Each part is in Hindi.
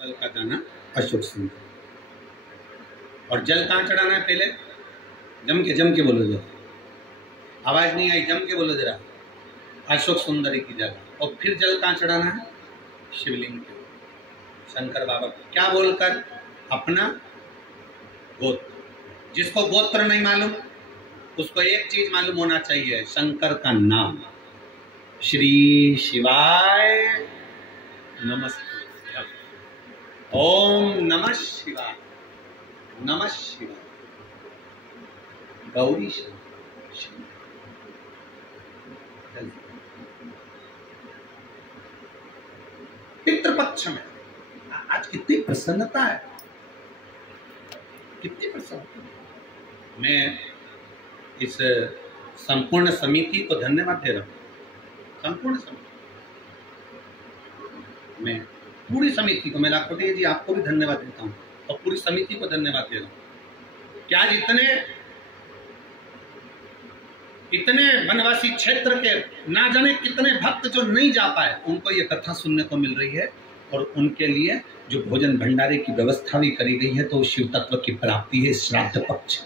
जल का दाना अशोक सुंदर। और जल कहाँ चढ़ाना है? पहले जम के बोलो जरा, आवाज नहीं आई, जम के बोलो जरा। अशोक सुंदरी की जगह। और फिर जल कहाँ चढ़ाना है? शिवलिंग के ऊपर, शंकर बाबा को क्या बोलकर? अपना गोत्र। जिसको गोत्र नहीं मालूम उसको एक चीज मालूम होना चाहिए, शंकर का नाम। श्री शिवाय नमस्ते। ओम नमः शिवाय, नमः शिवाय, गौरी शिव। पितृपक्ष में आज कितनी प्रसन्नता है, कितनी प्रसन्नता। मैं इस संपूर्ण समिति को धन्यवाद दे रहा हूं, संपूर्ण समिति, मैं पूरी समिति को, मैं लाखोटी जी आपको भी धन्यवाद देता हूं और पूरी समिति को धन्यवाद दे रहा हूं कि आज इतने वनवासी क्षेत्र के ना जाने कितने भक्त जो नहीं जा पाए उनको ये कथा सुनने को मिल रही है और उनके लिए जो भोजन भंडारे की व्यवस्था भी करी गई है, तो शिव तत्व की प्राप्ति है श्राद्ध पक्ष।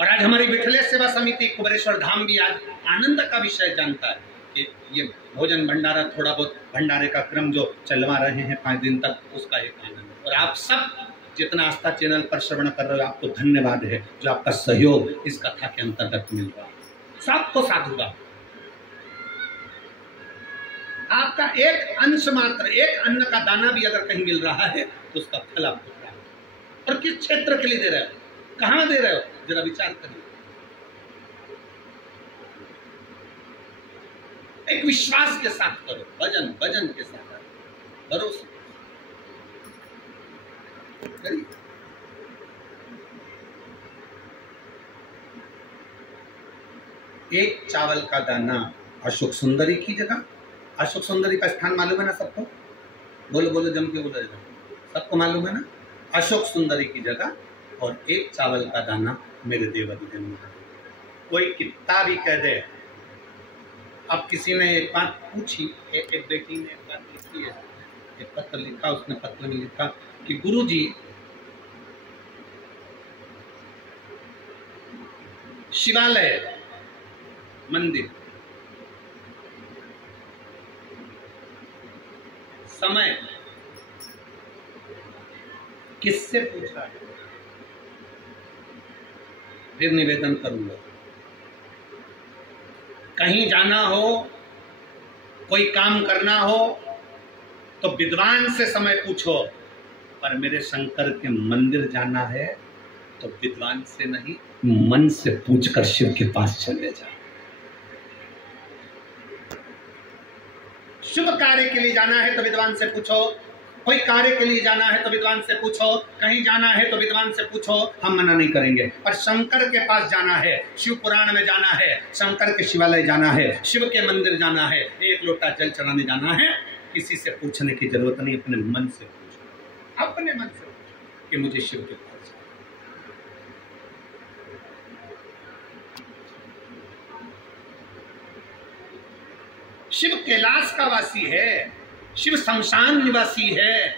और आज हमारी विठलेश सेवा समिति कुबेरेश्वर धाम भी आज आनंद का विषय जानता है कि ये भोजन भंडारा, थोड़ा बहुत भंडारे का क्रम जो चलवा रहे हैं 5 दिन तक, उसका एक आनंद। और आप सब जितना आस्था चैनल पर श्रवण कर रहे हो, आपको धन्यवाद है जो आपका सहयोग इस कथा के अंतर्गत मिल रहा है। सबको साधुवाद। आपका एक अंश मात्र, एक अन्न का दाना भी अगर कहीं मिल रहा है तो उसका फल आपको प्राप्त। और किस क्षेत्र के लिए दे रहे हो, कहां दे रहे हो, जरा विचार करिए। एक विश्वास के साथ करो, वजन के साथ करो, भरोसा करिए। एक चावल का दाना अशोक सुंदरी की जगह। अशोक सुंदरी का स्थान मालूम है ना सबको? बोलो बोलो, जम के बोलो, सबको मालूम है ना? अशोक सुंदरी की जगह और एक चावल का दाना मेरे देवाधिदेव में। कोई कितना भी कह दे। अब किसी ने एक बात पूछी, एक बेटी ने एक बात लिखी है, एक पत्र लिखा, उसने पत्र में लिखा कि गुरुजी शिवालय मंदिर समय किससे पूछा है? फिर निवेदन करूंगा, कहीं जाना हो, कोई काम करना हो तो विद्वान से समय पूछो, पर मेरे शंकर के मंदिर जाना है तो विद्वान से नहीं, मन से पूछकर शिव के पास चले जाओ। शुभ कार्य के लिए जाना है तो विद्वान से पूछो, कोई कार्य के लिए जाना है तो विद्वान से पूछो, कहीं जाना है तो विद्वान से पूछो, हम मना नहीं करेंगे। पर शंकर के पास जाना है, शिव पुराण में जाना है, शंकर के शिवालय जाना है, शिव के मंदिर जाना है, एक लोटा जल चढ़ाने जाना है, किसी से पूछने की जरूरत नहीं, अपने मन से पूछो, अपने मन से पूछो कि मुझे शिव के पास। शिव कैलाश का वासी है, शिव शमशान निवासी है,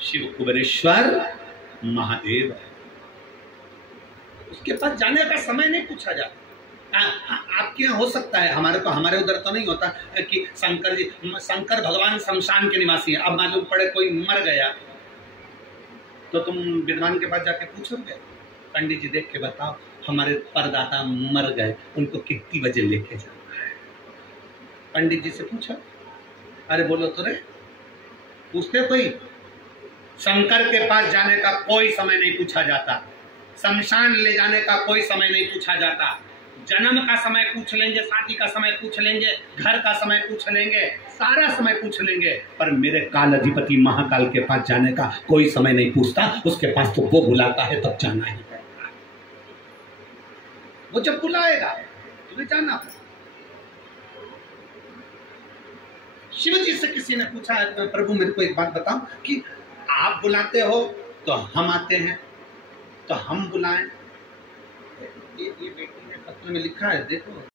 शिव कुबेरेश्वर महादेव है। उसके पास जाने का समय नहीं पूछा जाता। आपके यहाँ हो सकता है, हमारे उधर तो नहीं होता कि शंकर भगवान शमशान के निवासी है। अब मालूम पड़े कोई मर गया तो तुम विद्वान के पास जाके पूछोगे, पंडित जी देख के बताओ हमारे परदाता मर गए, उनको कितनी बजे लेके जाना है? पंडित जी से पूछो, अरे बोलो तो रे, पूछते कोई? शंकर के पास जाने का कोई समय नहीं पूछा जाता, शमशान ले जाने का कोई समय नहीं पूछा जाता, जन्म का समय पूछ लेंगे, शादी का समय पूछ लेंगे, घर का समय पूछ लेंगे, सारा समय पूछ लेंगे, पर मेरे काल अधिपति महाकाल के पास जाने का कोई समय नहीं पूछता। उसके पास तो वो बुलाता है तब जाना ही पड़ता है। वो जब बुलाएगा तुम्हें जाना। शिव जी से किसी ने पूछा है, प्रभु मेरे को एक बात बताओ कि आप बुलाते हो तो हम आते हैं, तो हम बुलाएं? ये बेटी ने पत्र में लिखा है, देखो।